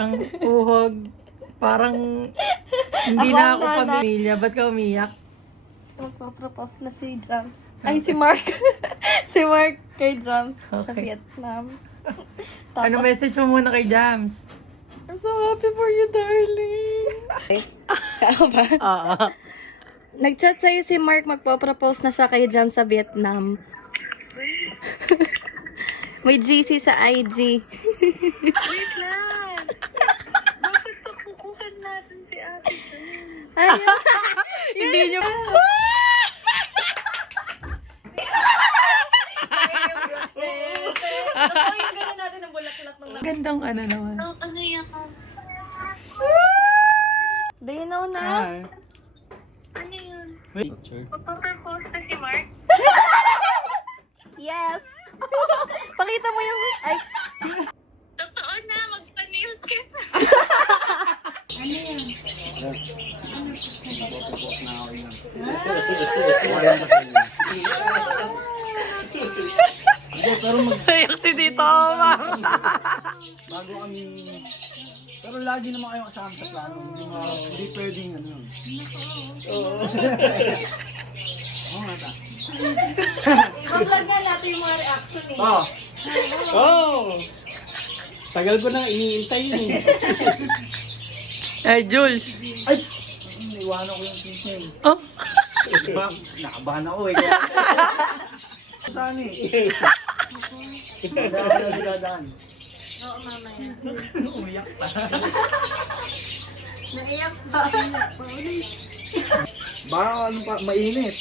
Ang uhog. Parang hindi Ako na ang ako nana. pamilya. Ba't ka umiyak? Magpapropose na si Drums. Ay, si Mark. Si Mark kay Drums sa Okay. Vietnam. Ano message mo muna kay Jams? I'm so happy for you, darling. Ako ba? Oo. Nag-chat sa'yo si Mark, magpapropose na siya kay Jam sa Vietnam. May GC sa IG. Wait lang. Bakit pakukuhan natin si Ate Jen? Ayun. Hindi nyo... Yung gano'n natin ang bulaklak ng Gandang ano naman. Ano yan? Do you know na? Ano yun? Picture. Magpapropose na si Mark? Yes! Pakita mo yung... Ay, Totoo na, magpa-nails ka na. Pero Ayak si Tito Oma. bago kami... Pero lagi naman kayong kasama sa plano. Hindi pwedeng ano yun. Oo nga ta. i-vlog na natin yung mga reaction eh. Oh! Oh! Tagal ko nang iniintay yun eh. Ay, Jules. Ay! Naiwanan ko yung kising. Oh. Diba? Nakabahan ako eh. Kaya... Saan eh? Dadaan. Oo, mamaya. Umiyak pa. Naiyak pa. Baka ano pa, mainit.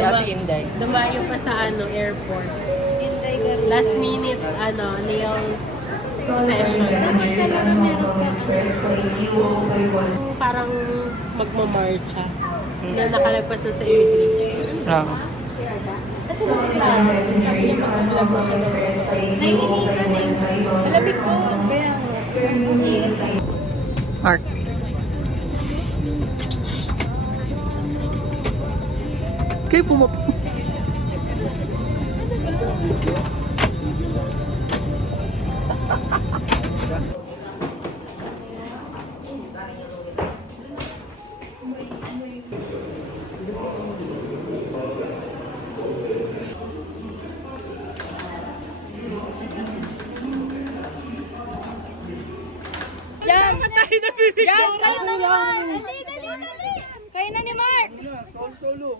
Dati Inday. Dumayo pa sa airport. Last minute, nails session. Parang magmamarcha. Na nakalagpas na sa immigration. Oo. Kasi nasa klaro, sabi niya mag-vlog na siya ng malamig ko. Kaya Mark. Kayo pumapos. Jams! Jams, kayo na naman! Dali, dali, dali! Kayo na ni Mark! Solo.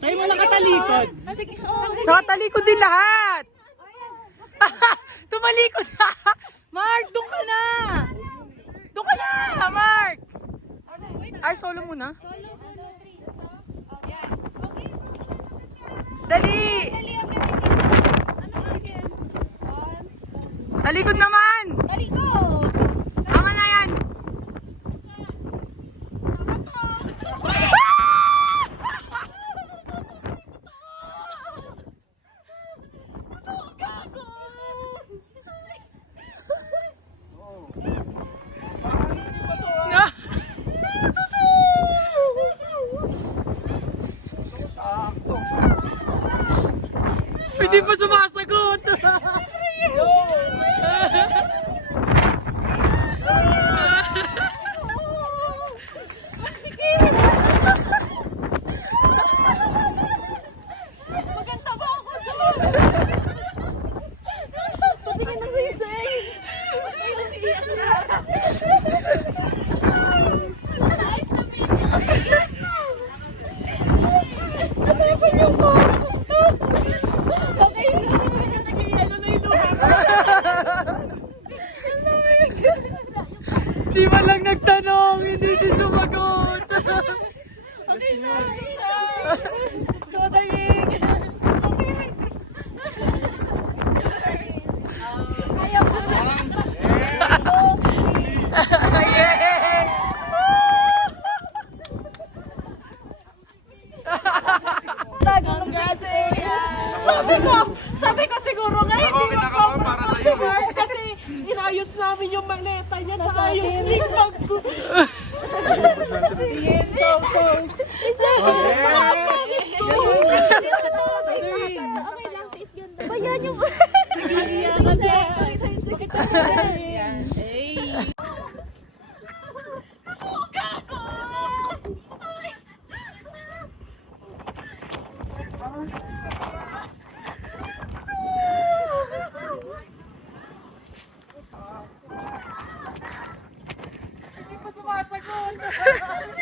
Tayo mo nakatalikod. Sige, oh, sige. Nakatalikod din lahat. Tumalikod na. Mark, doon ka na. Doon ka na, Mark. Ay, solo muna. Solo, solo, 3. Yan. Okay. Dali. Dali, ang dali. Ano again? Talikod naman. Dali, go! Tama na yan. Hindi pa sumasagot. Pati ka nang sisay! Di ba lang nagtanong, hindi din sumagot. Okay na! So, darling! Ayaw ko ba? Tago ng kasi! Sabi ko siguro nga hindi magpapropose si Mark kasi inayos namin yung maleta niya tsaka yung sling bag ko. So. Isa! Dragon!